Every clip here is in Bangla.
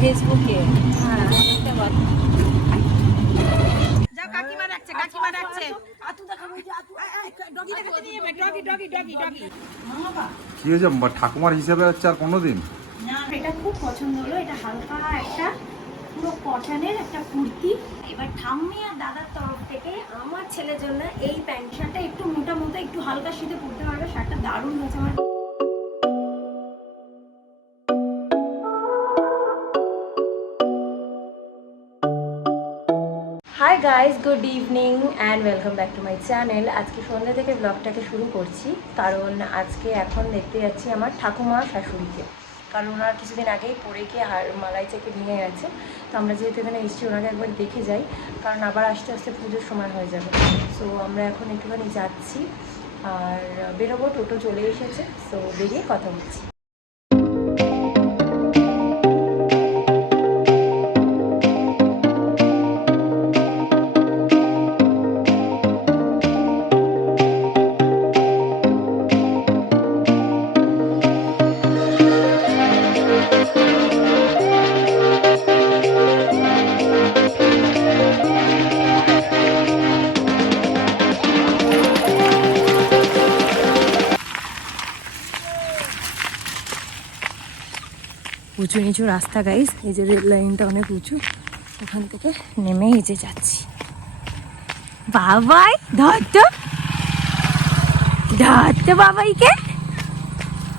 ফেসবুকে। কি হয়েছে ঠাকুমার হিসেবে হচ্ছে আর কোনোদিন এটা খুব পছন্দ হলো। এটা হালকা একটা পুরো কটনের একটা কুর্তি। এবার ঠাম্মি আর দাদার তরফ থেকে আমার ছেলের জন্য এই প্যান্ট শার্টটা একটু মোটা মোটা একটু হালকা শীতে পরতে পারবে। শার্টটা দারুণ হয়েছে আমার। Hi guys, good evening and welcome back to my channel. আজকে সন্ধ্যা থেকে ব্লগটাকে শুরু করছি, কারণ আজকে এখন দেখতে যাচ্ছি আমার ঠাকুমা শাশুড়িকে। কারণ ওনার কিছুদিন আগেই পড়ে গিয়ে মালাই চেকে নিয়ে গেছে। তো আমরা যেহেতু এখানে এসেছি ওনাকে একবার দেখে যাই, কারণ আবার আস্তে আস্তে পুজোর সময় হয়ে যাবে। সো আমরা এখন একটুখানি যাচ্ছি আর বেরোবো, টোটো চলে এসেছে। সো বেরিয়ে কথা বলছি। উঁচু নিচু রাস্তা গাইস, এই যে রেল লাইনটা অনেক উঁচু, ওখান থেকে নেমে এই যে যাচ্ছি। বাবাই ধরতো ধরতো বাবাইকে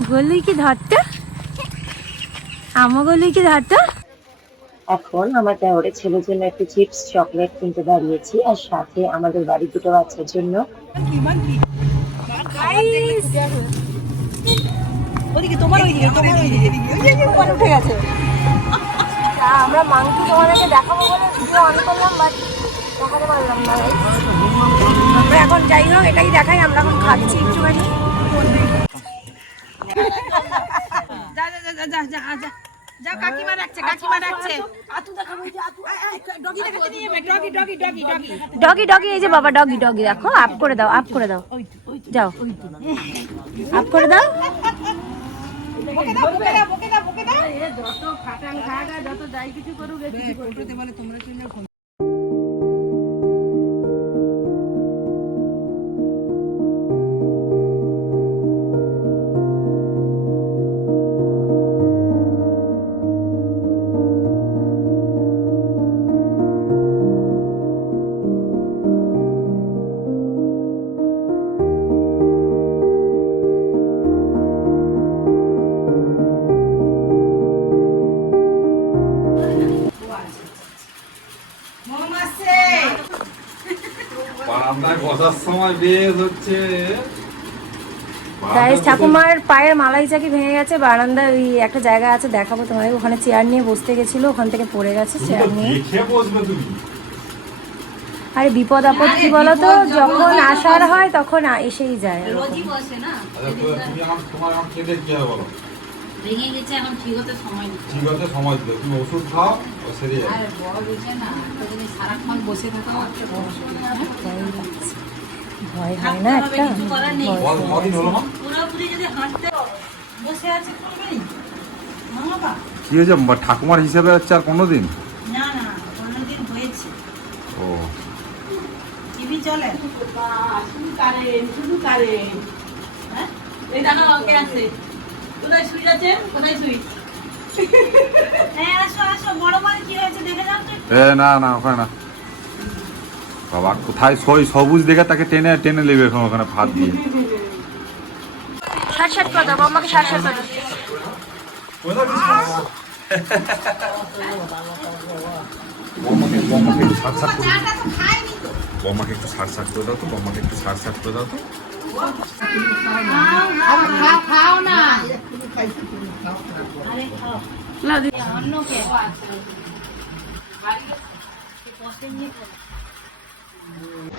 গলুই কি ধরতো, আমো গলুই কি ধরতো। এখন আমার দেওরের ছেলের জন্য একটু চিপস চকলেট কিনতে দাঁড়িয়েছি, আর সাথে আমাদের বাড়ির দুটো বাচ্চার জন্য। উঠে গেছে। আমরা মাংস তোমাদেরকে দেখাবো বলে ভিডিও অন করলাম, বাট দেখাতে পারলাম না। আমরা এখন যাই হোক এটাই দেখাই, আমরা এখন খাচ্ছি একটুখানি। ডগি ডগি, এই যে বাবা ডগি ডগি, দেখো আপ করে দাও, আপ করে দাও, যাও আপ করে দাও। যত খাটান খাগা, যত যাই কিছু করুক, তোমরা ঠাকুমার পায়ের মালাই চাকি ভেঙে গেছে। বারান্দায় ওই একটা জায়গা আছে, দেখাবো তোমাকে, ওখানে চেয়ার নিয়ে বসতে গেছিল, ওখান থেকে পড়ে গেছে চেয়ার নিয়ে। আরে বিপদ আপদ কি বলতো, যখন আসার হয় তখন এসেই যায়। ভেঙে গেছে, এখন ঠিক হতে সময় দিচ্ছে। ঠিক হতে সময় দিও, তুমি ওষুধ খাও ও সেরে যাবে। আরে বড় হয়েছে না, তুমি সারাক্ষণ বসে থাকাও একটা বড় সমস্যা। ভয় হয় না একটা, কিছু করার নেই। কদিন হলো মা? পুরোপুরি যদি হাঁটতে বসে আছে করবেই না বাবা। কি হয়েছে ঠাকুমার হিসেবে হচ্ছে আর কোনোদিন না না, কোনোদিন হয়েছে। ও টিভি চলে শুধু কারেন্ট, শুধু কারেন্ট। হ্যাঁ এই দাদা ওকে আছে, কোথায় সুইচ আছে, কোথায় সুইচ? হ্যাঁ আসো আসো, বড় মানে কি হয়েছে দেখে যাও তো। না না ওখানে না বাবা, কোথায় সবুজ দেখে তাকে টেনে টেনে নেবে এখন ওখানে ভাত দিয়ে। শার্ট শার্ট করে দাও আমাকে, শার্ট শার্ট করে দাও। বম্মাকে একটু সাট সাট করে দাও তো, বম্মাকে একটু সাট সাট করে দাও তো, বম্মাকে একটু সাট সাট করে দাও তো। খাও না, আরে খাও অন্য কে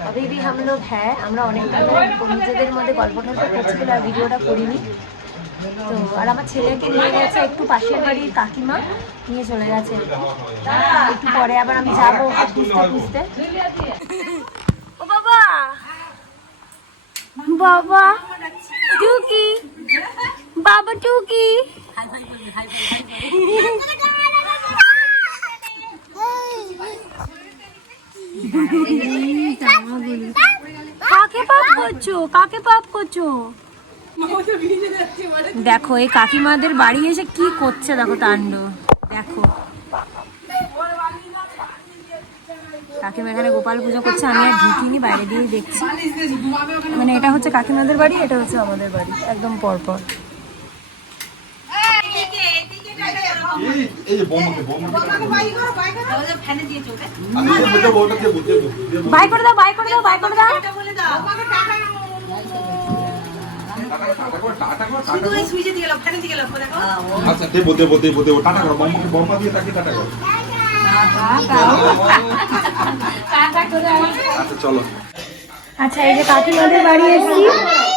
अभी भी हम लोग हैं, আমরা অনেকটা নিজেদের মধ্যে গল্প টল্প করছিলাম, আর ভিডিওটা করিনি। তো আর আমার ছেলেকে নিয়ে গেছে একটু পাশের বাড়ির কাকিমা, নিয়ে চলে গেছে। একটু পরে আবার আমি যাবো খুঁজতে খুঁজতে। ও বাবা, বাবা টুকি, বাবা টুকি। করছো? কাকে পাপ করছো? দেখো এই কাকিমাদের বাড়ি এসে কি করছে, দেখো তাণ্ডব। দেখো কাকিমা এখানে গোপাল পুজো করছে, আমি আর ঢুকিনি, বাইরে দিয়েই দেখছি। মানে এটা হচ্ছে কাকিমাদের বাড়ি, এটা হচ্ছে আমাদের বাড়ি, একদম পরপর। বাই করে দাও, বাই করে দাও, বাই করে দাও। আচ্ছা দেবো দেবো দেবো দেবো, টাটা করো বম্মাকে, বম্মা দিয়ে তাকে টাটা করো। আচ্ছা চলো। আচ্ছা এই যে কাকিমাদের বাড়ি এসেছি,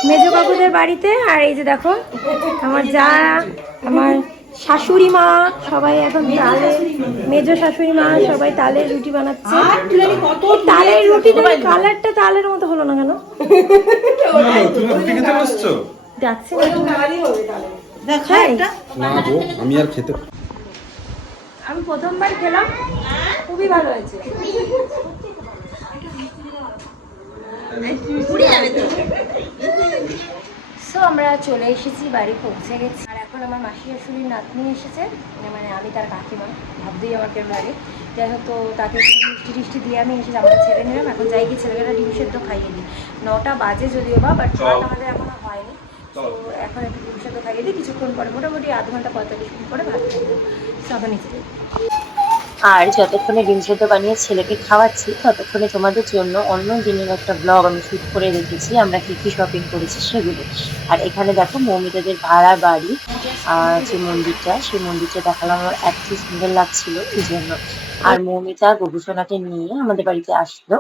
মেজো কাকুদের বাড়িতে। আর এই যে দেখো আমার যা, আমার শাশুড়ি মা সবাই এখন তালে, মেজো শাশুড়ি মা সবাই তালের রুটি বানাচ্ছে। তালের রুটি, কালারটা তালের মতো হলো না কেন? তুমি রুটি খেতে বসছো? যাচ্ছে না গো, আমি আর খেতে, আমি প্রথমবার খেলাম, খুবই ভালো হয়েছে। সো আমরা চলে এসেছি, বাড়ি পৌঁছে গেছি। আর এখন আমার মাসি শাশুড়ির নাতনি এসেছে, মানে আমি তার কাকিমা, ভাবতেই আমার কেমন লাগে। যাই হোক, তো তাকে মিষ্টি টিষ্টি দিয়ে আমি এসে জামাটা ছেড়ে নিলাম। এখন যাই গিয়ে ছেলেকে ডিম সেদ্ধ খাইয়ে দিই। 9টা বাজে যদিও বা, বাট ভাত আমাদের এখনো হয়নি। তো এখন একটু ডিম সেদ্ধ খাইয়ে দিই, কিছুক্ষণ পরে মোটামুটি আধ ঘন্টা 45 মিনিট পরে ভাত খাইয়ে সব নিচে দিই। আর যতক্ষণে ডিম সেদ্ধ বানিয়ে ছেলেকে খাওয়াচ্ছি, ততক্ষণে তোমাদের জন্য অন্য দিনের একটা ব্লগ আমি শুট করে রেখেছি, আমরা কি কি শপিং করেছি সেগুলো। আর এখানে দেখো মৌমিতাদের ভাড়া বাড়ি, যে মন্দিরটা, সেই মন্দিরটা দেখালাম, আমার এত সুন্দর লাগছিল এই জন্য। আর মৌমিতা গবেষণাকে নিয়ে আমাদের বাড়িতে আসলো।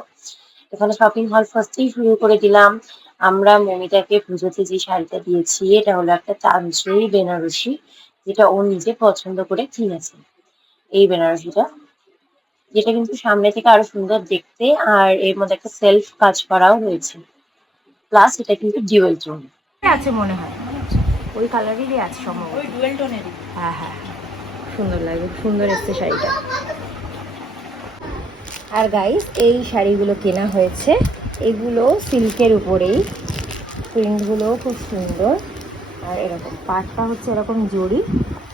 এখানে শপিং হল ফার্স্টেই শুরু করে দিলাম। আমরা মৌমিতাকে পুজোতে যে শাড়িটা দিয়েছি, এটা হলো একটা তাঞ্জোরি বেনারসি, যেটা ও নিজে পছন্দ করে কিনেছে। এই বেনারসিটা, যেটা কিন্তু সামনে থেকে আরো সুন্দর দেখতে, আর এর মধ্যে একটা সেলফ কাজ করাও রয়েছে, প্লাস এটা কিন্তু ডিউয়াল টোন আছে মনে হয়, ওই কালারেরই আছে সম্ভবত, ওই ডুয়েল টোনেরই। হ্যাঁ হ্যাঁ, সুন্দর লাগবে, সুন্দর এসছে শাড়িটা। আর গাইস, এই শাড়িগুলো কেনা হয়েছে, এগুলো সিল্কের উপরেই, প্রিন্টগুলো খুব সুন্দর। আর এরকম পাটটা হচ্ছে এরকম জড়ি,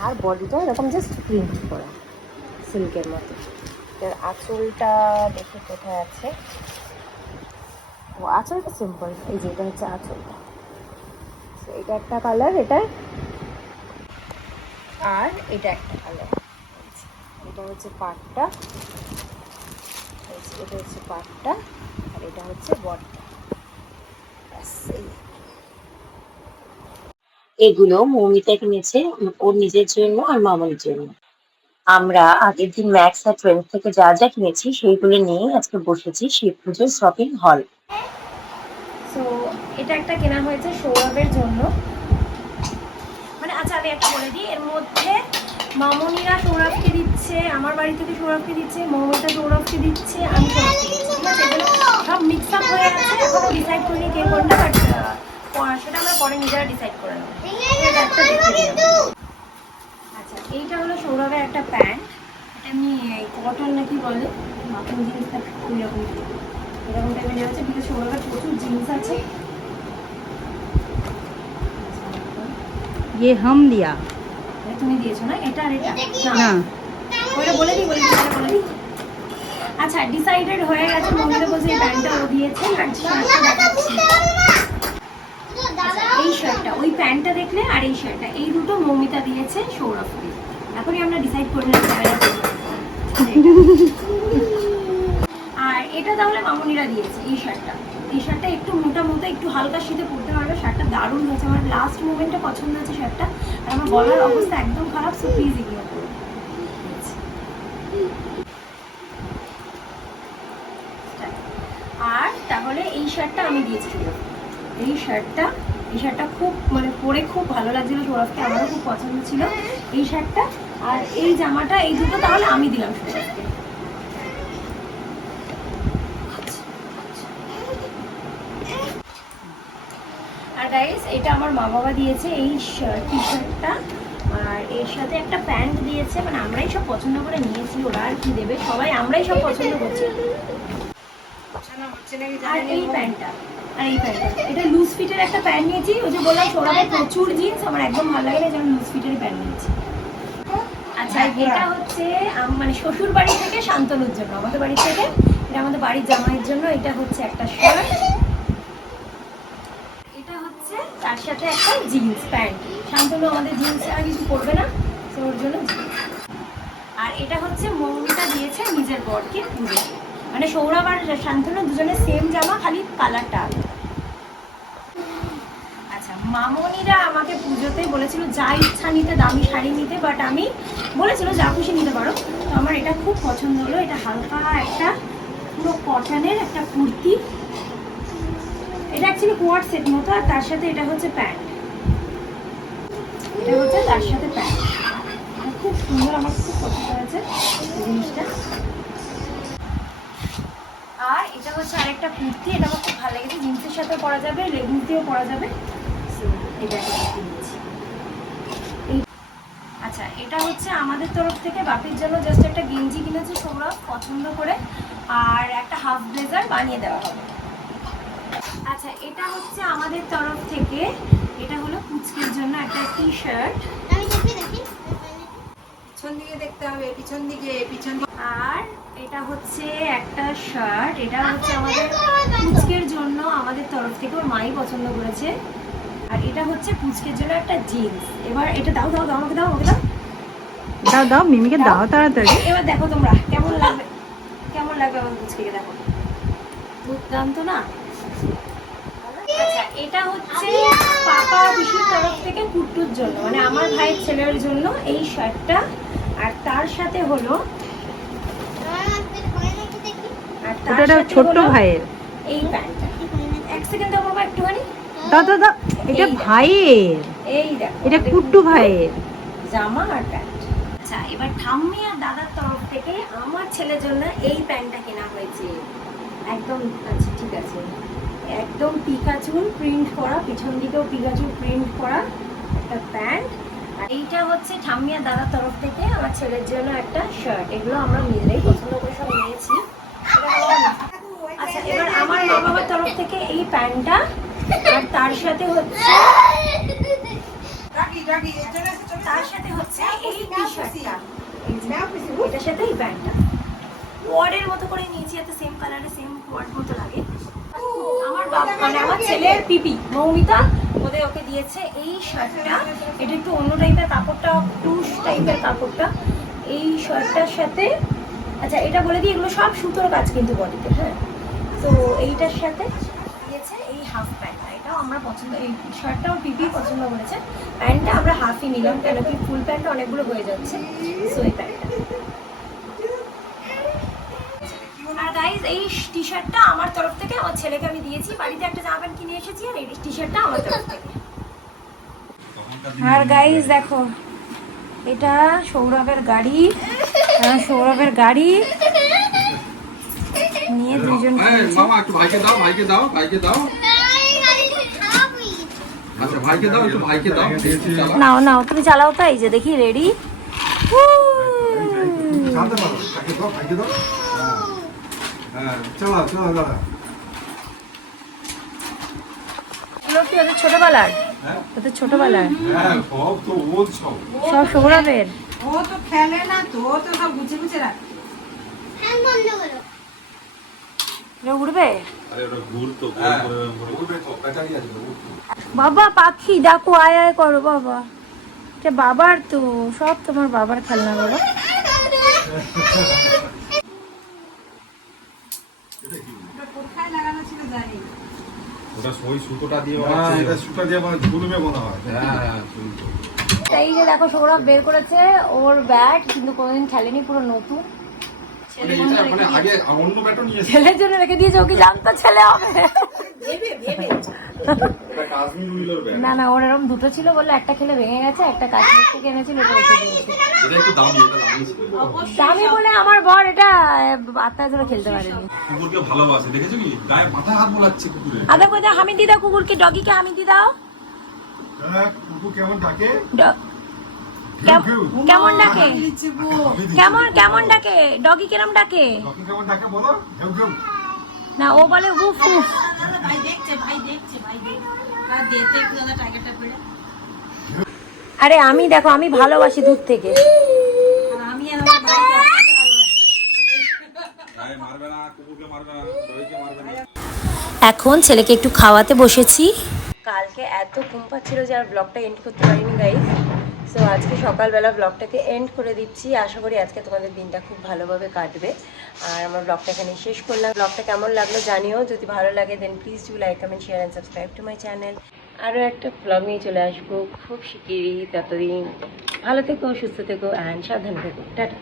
আর বডিটা এরকম জাস্ট প্রিন্ট করা সিল্কের মতো। এর আঁচলটা দেখে কোথায় আছে, ও আঁচলটা সিম্পল, এই যে এটা হচ্ছে আঁচলটা। এটা একটা কালার, এটা আর এটা একটা কালার। এটা হচ্ছে পাটটা, এটা হচ্ছে পাটটা, আর এটা হচ্ছে বডিটা। এগুলো মৌমিতা কিনেছে ওর নিজের জন্য আর মামার জন্য। আমরা আগের দিন ম্যাক্স আর ট্রেন্ডস থেকে যা যা কিনেছি সেইগুলো নিয়ে আজকে বসেছি শিব পুজোর শপিং হল। সো এটা একটা কেনা হয়েছে সৌরভের জন্য, মানে আচ্ছা আমি একটা বলে দিই, এর মধ্যে মামুনিরা সৌরভকে দিচ্ছে, আমার বাড়ি থেকে সৌরভকে দিচ্ছে, মৌমিতা সৌরভকে দিচ্ছে, আমি সৌরভকে দিচ্ছি, ঠিক আছে? এগুলো সব মিক্স আপ হয়ে আছে, এখনো ডিসাইড করিনি কে কোনটা, বাট সেটা আমরা পরে নিজেরা ডিসাইড করে নেবো। আচ্ছা, এইটা হলো সৌরভের একটা প্যান্ট, এটা এমনি কটন নাকি বলে, মাখন জিনিসটা ওই রকম এরকম টাইপের নেওয়া আছে, কিন্তু সৌরভের প্রচুর জিনিস আছে। ये हम दिया তুমি দিয়েছো না এটা, আর এটা না, ওইটা বলে দিই, বলে দিই। আচ্ছা, ডিসাইডেড হয়ে গেছে, মহিলা বলছে এই প্যান্টটা ও দিয়েছে, আর শার্টটা দেখাচ্ছি। এই শার্টটা, ওই প্যান্টটা দেখলে, আর এই শার্টটা, এই দুটো মৌমিতা দিয়েছে সৌরভকে। এখনই আমরা ডিসাইড করে নিতে পারি। আর এটা তাহলে মামুনিরা দিয়েছে, এই শার্টটা। এই শার্টটা একটু মোটা মোটা, একটু হালকা শীতে পরতে পারবে, শার্টটা দারুণ হয়েছে, আমার লাস্ট মোমেন্টে পছন্দ হয়েছে শার্টটা। আর আমার গলার অবস্থা একদম খারাপ, সো প্লিজ ইগনোর করুন। আর তাহলে এই শার্টটা আমি দিয়েছি সৌরভকে, এই শার্টটা খুব মানে পরে খুব ভালো লাগছিল সৌরভকে, আমারও খুব পছন্দ ছিল এই শার্টটা। আর এই জামাটা, এই দুটো তাহলে আমি দিলাম সৌরভকে। আর গাইস, এটা আমার মা বাবা দিয়েছে, এই টি শার্টটা, আর এর সাথে একটা প্যান্ট দিয়েছে, মানে আমরাই সব পছন্দ করে নিয়েছি, ওরা আর কি দেবে, সবাই আমরাই সব পছন্দ করছি। আর এই প্যান্টটা এটা লুজ ফিটের একটা প্যান্ট নিয়েছি। ওই যে বললাম সৌরভের প্রচুর জিন্স, আমার একদম ভালো লাগে না, যেমন লুজ ফিটের প্যান্ট নিয়েছি। আচ্ছা এটা হচ্ছে মানে শ্বশুর বাড়ি থেকে শান্তনুর জন্য, আমাদের বাড়ি থেকে এটা আমাদের বাড়ির জামাইয়ের জন্য। এটা হচ্ছে একটা শার্ট, এটা হচ্ছে তার সাথে একটা জিন্স প্যান্ট। শান্তনু আমাদের জিন্স আর কিছু পরবে না, তো ওর জন্য জিন্স। আর এটা হচ্ছে মৌমিতা দিয়েছে নিজের বরকে পুজো, মানে সৌরভ আর শান্তনু দুজনের সেম জামা, খালি কালারটা আলাদা। আচ্ছা মামনিরা আমাকে পুজোতে বলেছিল যা ইচ্ছা নিতে, দামি শাড়ি নিতে, বাট আমি বলেছিল যা খুশি নিতে পারো। তো আমার এটা খুব পছন্দ হলো। এটা হালকা একটা পুরো কটনের একটা কুর্তি, এটা অ্যাকচুয়ালি কোয়ার্ড সেট মতো, আর তার সাথে এটা হচ্ছে প্যান্ট, এটা হচ্ছে তার সাথে প্যান্ট। খুব সুন্দর, আমার খুব পছন্দ হয়েছে জিনিসটা। আর এটা হচ্ছে আরেকটা কুর্তি, এটা আমার খুব ভালো লেগেছে, জিন্সের সাথে পরা যাবে, লেগিংস দিয়েও পরা যাবে। এটা একটা কুর্তি নিয়েছি। আচ্ছা এটা হচ্ছে আমাদের তরফ থেকে বাপির জন্য জাস্ট একটা গেঞ্জি কিনেছে সৌরভ পছন্দ করে, আর একটা হাফ ব্লেজার বানিয়ে দেওয়া হবে। আচ্ছা এটা হচ্ছে আমাদের তরফ থেকে, এটা হলো পুচকির জন্য একটা টি শার্ট। পিছন দিকে দেখতে হবে, পিছন দিকে, পিছন দিকে। আর এটা হচ্ছে একটা শার্ট, এটা হচ্ছে আমাদের পুচকের জন্য আমাদের তরফ থেকে, ওর মাই পছন্দ করেছে। আর এটা হচ্ছে পুচকের জন্য একটা জিন্স। এবার এটা দাও দাও দাও, আমাকে দাও, আমাকে দাও, দাও দাও মিমিকে দাও তাড়াতাড়ি। এবার দেখো তোমরা কেমন লাগবে, কেমন লাগবে আমার পুচকে, দেখো দুর্দান্ত না। আচ্ছা এটা হচ্ছে পাপা পিসির তরফ থেকে কুট্টুর জন্য, মানে আমার ভাইয়ের ছেলের জন্য এই শার্টটা। আর তার সাথে হলো, আর তার সাথে ছোট হলো ভাইয়ের। এই প্যান্টটা। এক সেকেন্ড দাও বাবা একটুখানি, দাও দাও দাও, এটা এই দেখো। ভাইয়ের, এই দেখো এটা আমাদের কুট্টু ভাইয়ের জামা আর প্যান্ট। আচ্ছা এবার ঠাম্মি আর দাদার তরফ থেকে আমার ছেলের জন্য এই প্যান্টটা কেনা হয়েছে একদম। আচ্ছা ঠিক আছে, একদম পিকাচুর প্রিন্ট করা, পিছন দিকেও পিকাচুর প্রিন্ট করা একটা প্যান্ট। আর এইটা হচ্ছে ঠাম্মি আর দাদার তরফ থেকে আমার ছেলের জন্য একটা শার্ট। এগুলো আমরা নিজেরাই পছন্দ করে সব নিয়েছি। আচ্ছা এবার আমার মা বাবার তরফ থেকে এই প্যান্টটা, আর তার সাথে হচ্ছে তার সাথে হচ্ছে এই টি শার্টটা, এটার সাথে এই প্যান্টটা কোয়ার্ডের মতো করে নিয়েছি, এত সেম কালারে সেম কোয়ার্ড মতো লাগে। আমার বাবা মানে আমার ছেলের পিপি মৌমিতা ওদের ওকে দিয়েছে এই শার্টটা। এটা একটু অন্য টাইপের কাপড়টা, টুস টাইপের কাপড়টা এই শার্টটার সাথে। আচ্ছা এটা বলে দিই, এগুলো সব সুতোর কাজ কিন্তু বডিতে। হ্যাঁ তো এইটার সাথে দিয়েছে এই হাফ প্যান্টটা, এটাও আমরা পছন্দ, এই শার্টটাও পিপি পছন্দ করেছে। প্যান্টটা আমরা হাফই নিলাম, কেন কি ফুল প্যান্টটা অনেকগুলো হয়ে যাচ্ছে, সো এই প্যান্টটা। আর গাইস এই টি শার্টটা আমার তরফ থেকে আমার ছেলেকে আমি দিয়েছি, বাড়িতে একটা জামা প্যান্ট কিনে এসেছি, আর এই টি শার্টটা আমার তরফ থেকে। আর গাইস দেখো এটা সৌরভের গাড়ি, সৌরভের গাড়ি নিয়ে দুইজন মামা একটু ভাইকে দাও, ভাইকে দাও, ভাইকে দাও। আচ্ছা ভাইকে দাও, একটু ভাইকে দাও। নাও নাও তুমি চালাও তো, এই যে দেখি রেডি। এগুলো কি ওদের ছোটবেলার? ওদের ছোটবেলার সব সৌরভের। ও তো খেলে না তো, ও তো সব গুছিয়ে গুছিয়ে রাখ। এরা উড়বে? বাবা পাখি ডাকো, আয় আয় করো বাবা, এটা বাবার তো, সব তোমার বাবার খেলনা বাবা। কোথায় লাগানো ছিল জানি। ওটা ওই সুতোটা দিয়ে এটা সুতা দিয়ে মানে ঝুলবে মনে হয়। হ্যাঁ এই যে দেখো সৌরভ বের করেছে ওর ব্যাট, কিন্তু কোনোদিন খেলেনি, পুরো নতুন। মানে আগে অন্য ব্যাটও নিয়েছে। ছেলের জন্য রেখে দিয়েছে, ওকে জানতো ছেলে হবে। এটা কাশ্মীর উইলের ব্যাট। না না ওর এরকম দুটো ছিল, বললো একটা খেলে ভেঙে গেছে, একটা কাশ্মীর থেকে এনেছিল, ওটা রেখে দিয়েছে। এটা একটু দামি, এটা দামি ছিল। দামি বলে আমার বর এটা আত্মায় ধরে খেলতে পারেনি। কুকুরকে ভালোবাসে, দেখেছো কি? গায়ে মাথায় হাত বোলাচ্ছে কুকুরে। আদা কোথায় হামি দি দাও কুকুরকে, ডগিকে হামি দি দাও। কুকুর কেমন ডাকে? কেমন ডাকে, কেমন কেমন ডাকে, ডগি কেমন ডাকে? ডগি কেমন ডাকে বলো? ঘেউ ঘেউ। না ও বলে উফ উফ। ভাই দেখছে ভাই দেখছে ভাই দেখছে আর দেখতে একটু দাদা টাইগারটা পেড়ে আরে আমি দেখো আমি ভালোবাসি দূর থেকে। আর আমি আর আমার ভাই একসাথে ভালোবাসি। গায়ে মারবে না, কুকুরকে মারবে না, দইকে মারবে না। এখন ছেলেকে একটু খাওয়াতে বসেছি। কালকে এত ঘুম পাচ্ছিল যে আর ব্লগটা এন্ড করতে পারিনি গাইস। সো আজকে সকালবেলা ব্লগটাকে এন্ড করে দিচ্ছি। আশা করি আজকে তোমাদের দিনটা খুব ভালোভাবে কাটবে। আর আমার ব্লগটা এখানে শেষ করলাম। ব্লগটা কেমন লাগলো জানিও, যদি ভালো লাগে then please do like comment share and subscribe to my channel. আরও একটা ব্লগ নিয়ে চলে আসবো খুব শিগগিরই। ততদিন ভালো থেকো, সুস্থ থেকো অ্যান্ড সাবধানে থেকো। টাটা।